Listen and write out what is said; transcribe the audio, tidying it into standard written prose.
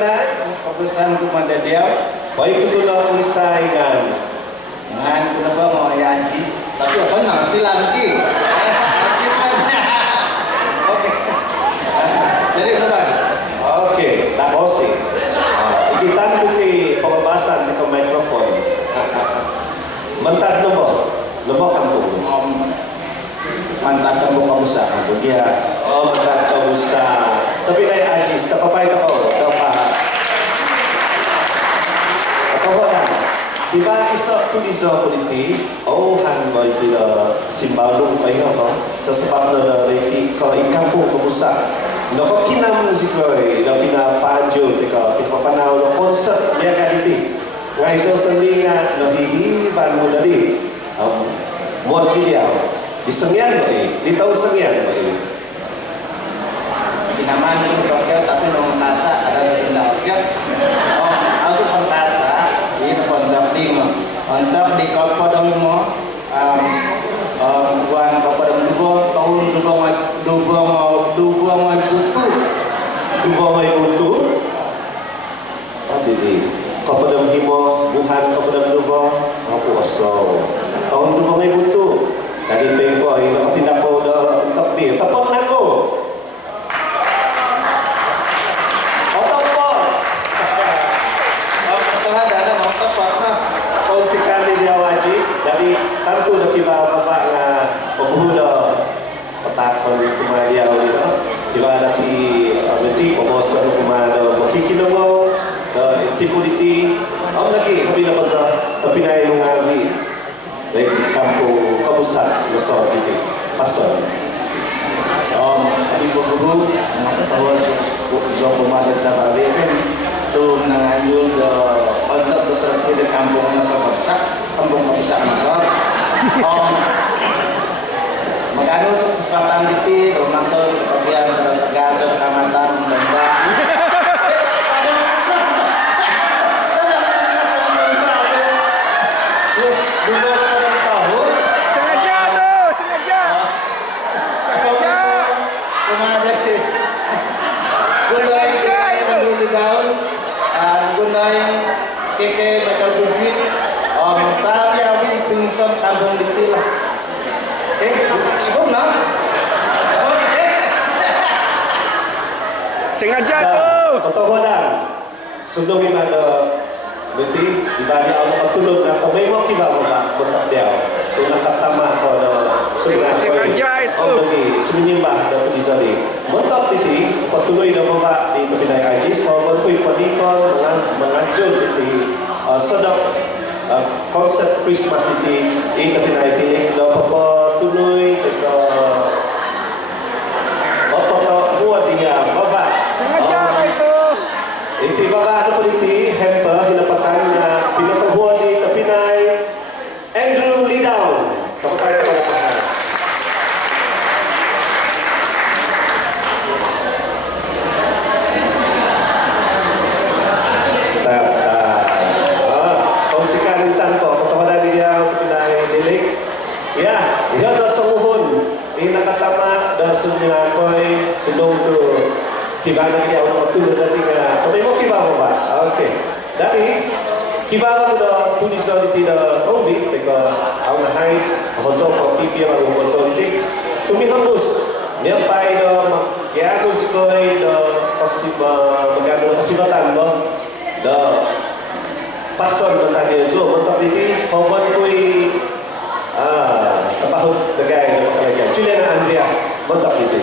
na, kapusan ko madadyaw. Baik itu na usay ngan ko na ba mga yanchis? Tapi apa na sila lagi? Oke. Jadi apa? Oke, tak bosi. Kita bukti pembahasan di mikrofon. Mentat nomor kampung. Mantan kampung kamusa kampung dia. Oh, mantan kamusa. Tapi dari ajis, tak apa itu kau. Diba isok tu iso politik, han boy tidak simbalung kayo apa, sesebab na reti ko ikampung kemusak. No ko kinam musikoi, no kina panjo tiko, tiko panau no konsert dia kaditi. Ngai so sendinga no higi ban mudari. Mod dia. Di sengian boy, di tahu sengian boy. Kinaman itu dokter tapi no nasa ada seindah dokter. Aku pantasa. Untuk di Kapadang mo, bulan Kapadang Dugo tahun Dugo may butu. Jadi Kapadang Himo bukan Kapadang Dugo aku asal tahun Dugo may butu. Dari pengko ini tindak po dah tapi tepat nako. Dari tentu dah kita bapak na pembunuh petakon kemudian itu kita ada di beti pembosan kemudian bukiki namo tipuliti lagi kami nak pasal tapi naik mengawi dari kampung kabusan besar itu pasal tadi guru tahu jauh pemadam sahabat kan tu menanganjul ke konsep besar di kampung sahabat sak kampung kabusan besar magano sa kesempatan diti masuk kemudian Tegas Kecamatan Benda keke bakal bujit saya wing pingsan kampung ditilah cukup nah sengaja tuh atau wadah sebelum ini ada beti ibadah Allah ketulung atau memang kita betak dia tu nak katamak kalau sengaja itu semenyembah dan disali mentok titi patuloi dah bawa di pembinaan haji so berpui padikon mengancul titi sedap konsep Christmas titi pembinaan titi dah apa tunui kita apa buat dia bawa itu bawa ada politi hamper hinapatanya pinatu buat di pembinaan Andrew Lidown pakai sunya koi sedong tu kibana dia orang tu dah tiga tapi mau kibana pak oke dari kibana udah tulis di tidak audit teka awal hai hosok kopi dia baru hosok tik tumi hembus dia pai dah ya tu sekoi dah kasibatan dah pasal tadi so mentok di hobot kui tempahut degai dah kerja Juliana Andreas mantap itu.